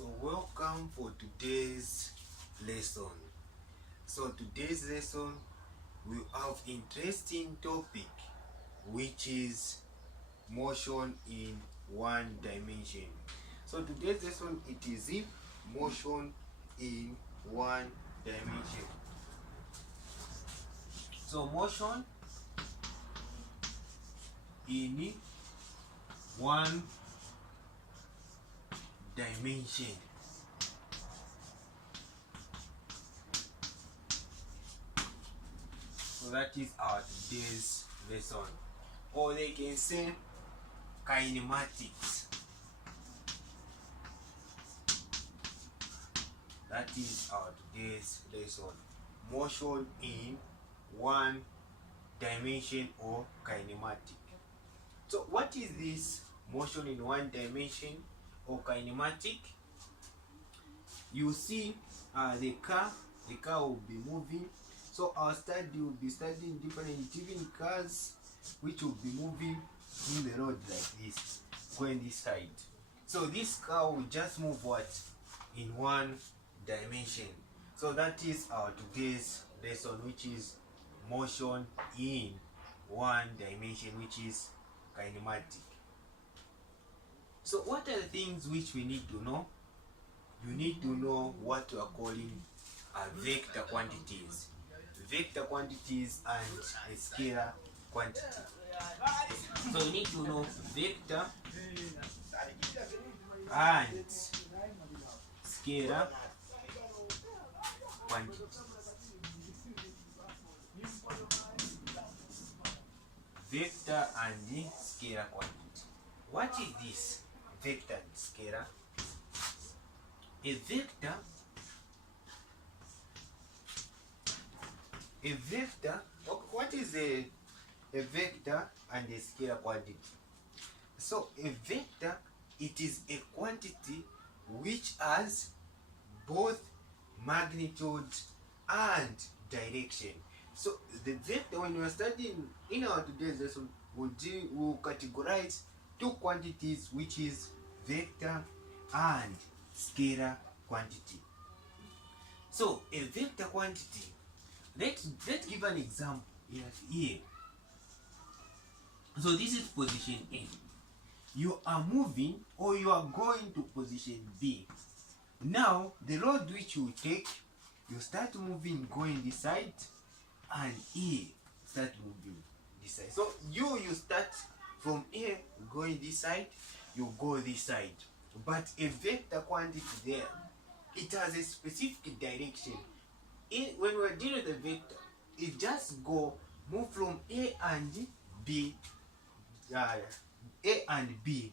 So welcome for today's lesson. So today's lesson we have interesting topic which is motion in one dimension. So today's lesson it is in motion in one dimension. So motion in one dimension. So that is our today's lesson, or they can say kinematics. That is our today's lesson, motion in one dimension or kinematic. So what is this motion in one dimension or kinematic? You see the car will be moving. So our study will be studying different even cars which will be moving in the road like this, going this side. So this car will just move what? In one dimension. So that is our today's lesson, which is motion in one dimension, which is kinematic. So what are the things which we need to know? You need to know what we are calling vector quantities. Vector quantities and a scalar quantity. So you need to know vector and scalar quantity. Vector and scalar quantity. What is this vector and scalar? A vector what is a vector and a scalar quantity? So a vector, it is a quantity which has both magnitude and direction. So the vector, when we are studying in our today's lesson, we'll categorize two quantities, which is vector and scalar quantity. So a vector quantity, let's give an example here. So this is position A. You are moving or you are going to position B. Now the road which you take, you start moving going this side, and A start moving this side. So you start from A going this side, you go this side. But a vector quantity there, it has a specific direction. When we're dealing with a vector, it just move from A and B. A and B.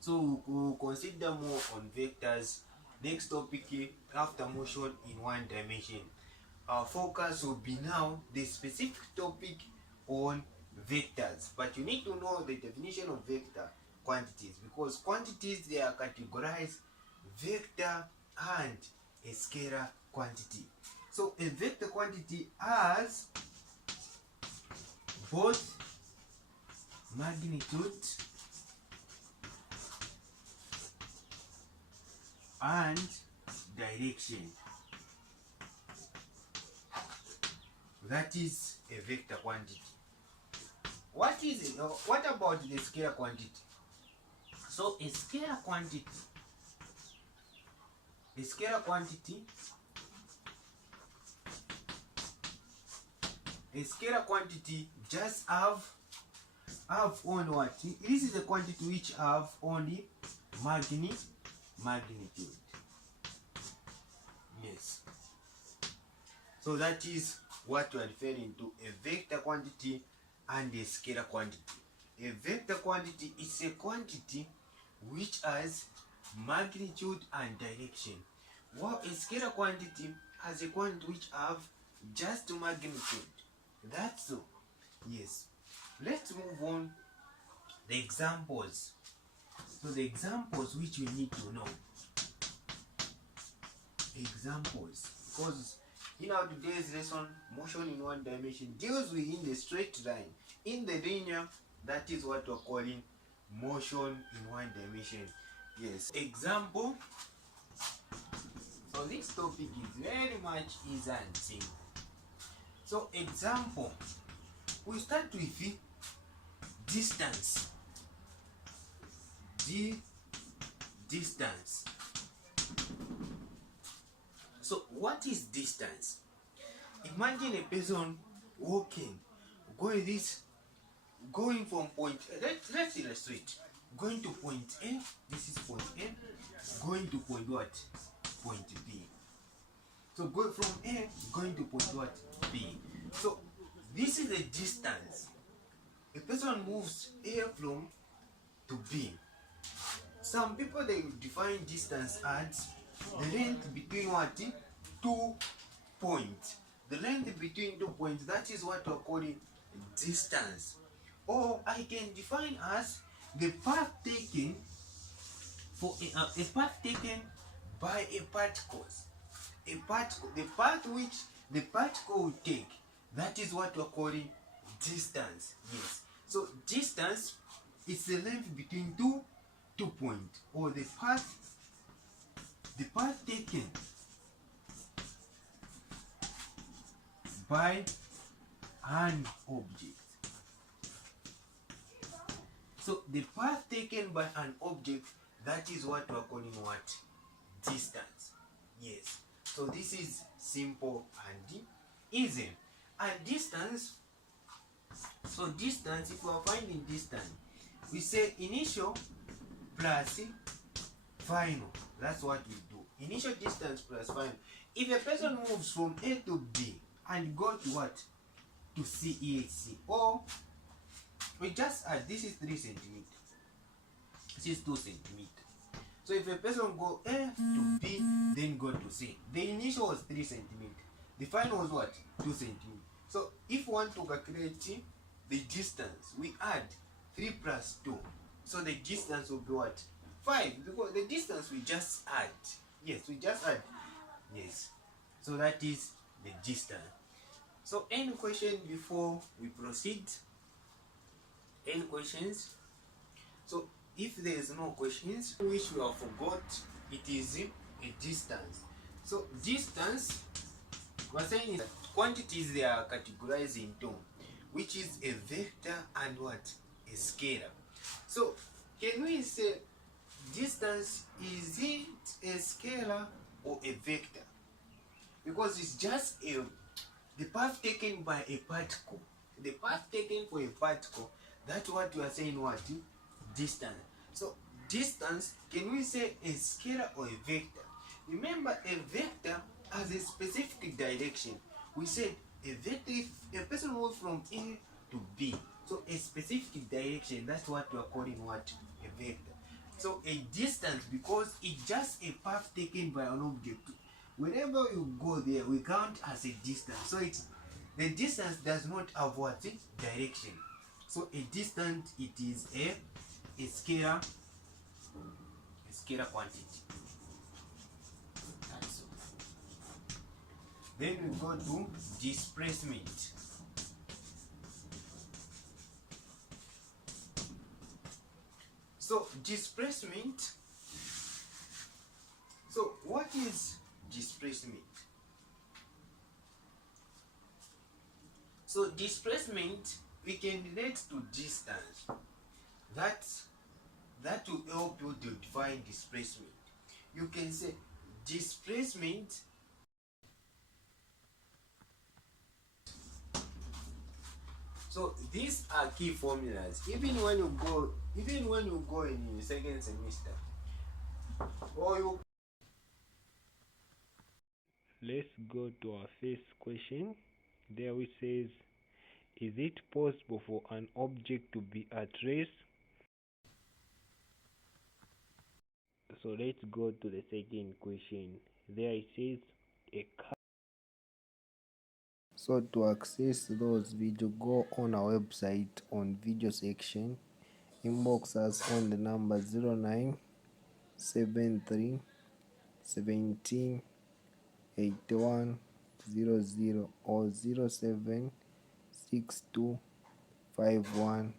So we'll consider more on vectors. Next topic, after motion in one dimension. Our focus will be now the specific topic on vectors. But you need to know the definition of vector quantities, because quantities, they are categorized vector and a scalar quantity. So a vector quantity has both magnitude and direction. That is a vector quantity. What is it? What about the scalar quantity? So a scalar quantity just have only what? This is a quantity which have only magnitude. Yes. So that is what we are referring to, a vector quantity and a scalar quantity. A vector quantity is a quantity which has magnitude and direction, while a scalar quantity has a quantity which have just magnitude. That's so. Yes. Let's move on the examples. So the examples which we need to know. Examples, because in our today's lesson, motion in one dimension deals with in the straight line, in the linear. That is what we're calling motion in one dimension. Yes. Example. So this topic is very much easy and simple. So example, we start with the distance. The distance. So what is distance? Imagine a person walking, going from point A. Let's illustrate. Going to point A, this is point A, going to point what? Point B. So going from A, going to point what? B. So this is the distance. A person moves A from to B. Some people they define distance as the length between what? 2 points. The length between 2 points, that is what we're calling distance. Or I can define as the path taken for a path taken by a particle. The path which the particle will take, that is what we're calling distance. Yes. So distance is the length between two points, or the path taken by an object. So the path taken by an object, that is what we are calling what? Distance. Yes. So this is simple and easy. And distance, so distance, if we are finding distance, we say initial plus final. That's what we do. Initial distance plus final. If a person moves from A to B and go to what? To CEHC, or we just add, this is 3 centimeters, this is 2 centimeters. So if a person go A to B, then go to C, the initial was 3 centimeters, the final was what? 2 centimeters. So if we want to calculate the distance, we add 3 plus 2. So the distance will be what? 5, because the distance we just add. Yes, we just add. Yes. So that is the distance. So any question before we proceed? Any questions? So if there is no questions which we have forgot, it is a distance. So distance, we are saying that quantities they are categorized into, which is a vector and what? A scalar. So can we say distance, is it a scalar or a vector? Because it's just the path taken by a particle. The path taken for a particle, that's what we are saying what? Distance. So distance, can we say a scalar or a vector? Remember, a vector has a specific direction. We said a vector, if a person moves from A to B, so a specific direction, that's what we are calling what? A vector. So a distance, because it's just a path taken by an object. Whenever you go there, we count as a distance. So it's the distance does not have what? Direction. So a distance, it is a scalar quantity. Then we go to displacement. So displacement. So what is displacement? So displacement, we can relate to distance. That will help you to define displacement. You can say displacement So these are key formulas. Even when you go in second semester, or you Let's go to our first question. There it says, is it possible for an object to be at rest? So let's go to the second question. There it says, a car. So to access those videos, go on our website on video section, inbox us on the number 0973 17 81 00 or 0762 51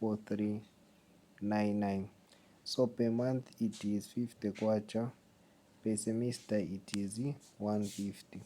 4399. So per month it is 50 kwacha, per semester it is 150.